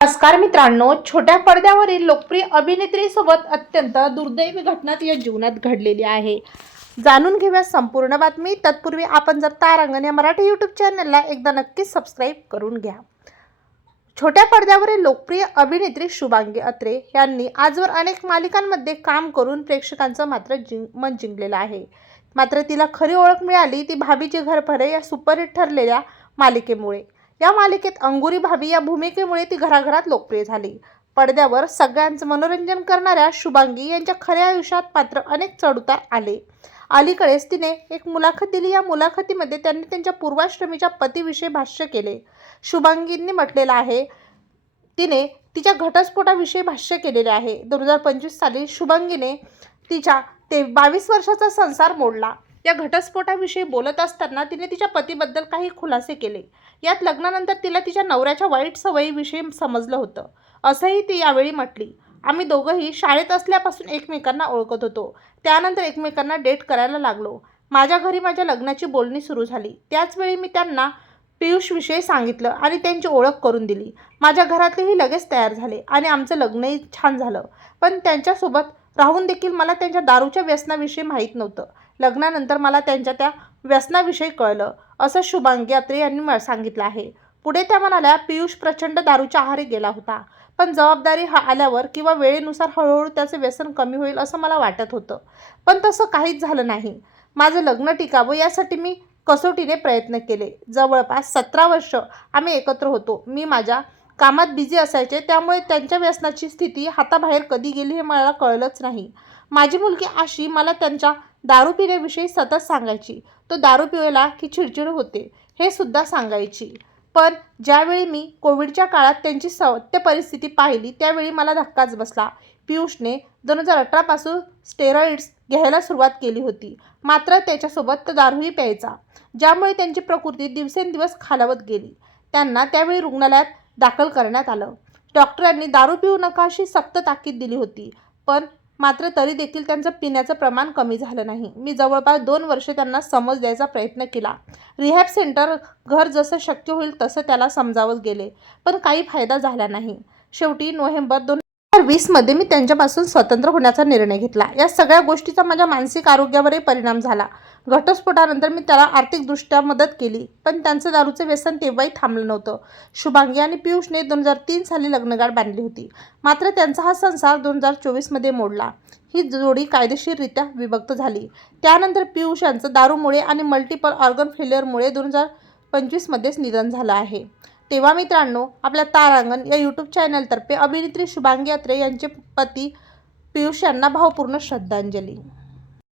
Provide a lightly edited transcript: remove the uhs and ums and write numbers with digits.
नमस्कार मित्रांनो, छोट्या पडद्यावरील लोकप्रिय अभिनेत्रीसोबत अत्यंत दुर्दैवी घटना तिच्या जीवनात घडलेली आहे. जाणून घेऊया संपूर्ण बातमी. तत्पूर्वी आपण जर तारांगण या मराठी यूट्यूब चॅनलला एकदा नक्कीच सबस्क्राईब करून घ्या. छोट्या पडद्यावरील लोकप्रिय अभिनेत्री शुभांगी अत्रे यांनी आजवर अनेक मालिकांमध्ये काम करून प्रेक्षकांचं मन जिंकलेलं आहे. मात्र तिला खरी ओळख मिळाली ती भाभीचे घर भरे या सुपरहिट ठरलेल्या मालिकेमुळे. या मालिकेत अंगुरी भाभी या भूमिकेमुळे ती घराघरात लोकप्रिय झाली. पडद्यावर सगळ्यांचं मनोरंजन करणाऱ्या शुभांगी यांच्या खऱ्या आयुष्यात मात्र अनेक चढउतार आले. अलीकडेच तिने एक मुलाखत दिली. या मुलाखतीमध्ये त्यांनी त्यांच्या पूर्वाश्रमीच्या पतीविषयी भाष्य केले. शुभांगींनी म्हटलेलं आहे, तिने तिच्या घटस्फोटाविषयी भाष्य केलेले आहे. 2025 साली शुभांगीने तिच्या 22 वर्षाचा संसार मोडला. या घटस्फोटाविषयी बोलत असताना तिने तिच्या पतीबद्दल काही खुलासे केले. यात लग्नानंतर तिला तिच्या नवऱ्याच्या वाईट सवयीविषयी समजलं होतं, असंही ती यावेळी म्हटली. आम्ही दोघंही शाळेत असल्यापासून एकमेकांना ओळखत होतो. त्यानंतर एकमेकांना डेट करायला लागलो. माझ्या घरी माझ्या लग्नाची बोलणी सुरू झाली. त्याचवेळी मी त्यांना पियुषविषयी सांगितलं आणि त्यांची ओळख करून दिली. माझ्या घरातलेही लगेच तयार झाले आणि आमचं लग्नही छान झालं. पण त्यांच्यासोबत राहून देखील मला त्यांच्या दारूच्या व्यसनाविषयी माहीत नव्हतं. लग्नानंतर मला त्यांच्या त्या व्यसनाविषयी कळलं, असं शुभांगी अत्रे यांनी सांगितलं आहे. पुढे त्या म्हणाल्या, पियुष प्रचंड दारूच्या आहारी गेला होता. पण जबाबदारी आल्यावर किंवा वेळेनुसार हळूहळू त्याचे व्यसन कमी होईल असं मला वाटत होतं. पण तसं काहीच झालं नाही. माझं लग्न टिकावं यासाठी मी कसोटीने प्रयत्न केले. जवळपास 17 वर्ष आम्ही एकत्र होतो. मी माझ्या कामात बिझी असायचे, त्यामुळे त्यांच्या व्यसनाची स्थिती हाताबाहेर कधी गेली हे मला कळलंच नाही. माझी मुलगी आशी मला त्यांच्या दारू पिण्याविषयी सतत सांगायची. तो दारू पिवला की चिडचिड होते हे सुद्धा सांगायची. पण ज्यावेळी मी कोविडच्या काळात त्यांची सत्य परिस्थिती पाहिली त्यावेळी मला धक्काच बसला. पियुषने 2018 पासून स्टेरॉइड्स घ्यायला सुरुवात केली होती. मात्र त्याच्यासोबत तो दारूही प्यायचा, ज्यामुळे त्यांची प्रकृती दिवसेंदिवस खालावत गेली. त्यांना त्यावेळी रुग्णालयात दाखल करण्यात आलं. डॉक्टरांनी दारू पिऊ नका अशी सक्त ताकीद दिली होती. पण मात्र तरी देखील त्यांचं पिण्याचं प्रमाण कमी झालं नाही. मी जवळपास 2 वर्षे त्यांना समज द्यायचा प्रयत्न केला. रिहॅब सेंटर, घर जसं शक्य होईल तसं त्याला समजावत गेले, पण काही फायदा झाला नाही. शेवटी नोव्हेंबर 2020 मध्ये मी त्यांच्यापासून स्वतंत्र होण्याचा निर्णय घेतला. या सगळ्या गोष्टीचा माझ्या मानसिक आरोग्यावरही परिणाम झाला. घटस्फोटानंतर मी त्याला आर्थिकदृष्ट्या मदत केली, पण त्यांचं दारूचं व्यसन तेव्हाही थांबलं नव्हतं. शुभांगी आणि पियुषने 2003 साली लग्नगाठ बांधली होती. मात्र त्यांचा हा संसार 2024 मध्ये मोडला. ही जोडी कायदेशीररित्या विभक्त झाली. त्यानंतर पियुष यांचं दारूमुळे आणि मल्टिपल ऑर्गन फेल्युअरमुळे 2025 मध्येच निधन झालं आहे. तेव्हा मित्रांनो, आपल्या तारांगण या यूट्यूब चॅनलतर्फे अभिनेत्री शुभांगी अत्रे यांचे पती पियुष यांना भावपूर्ण श्रद्धांजली.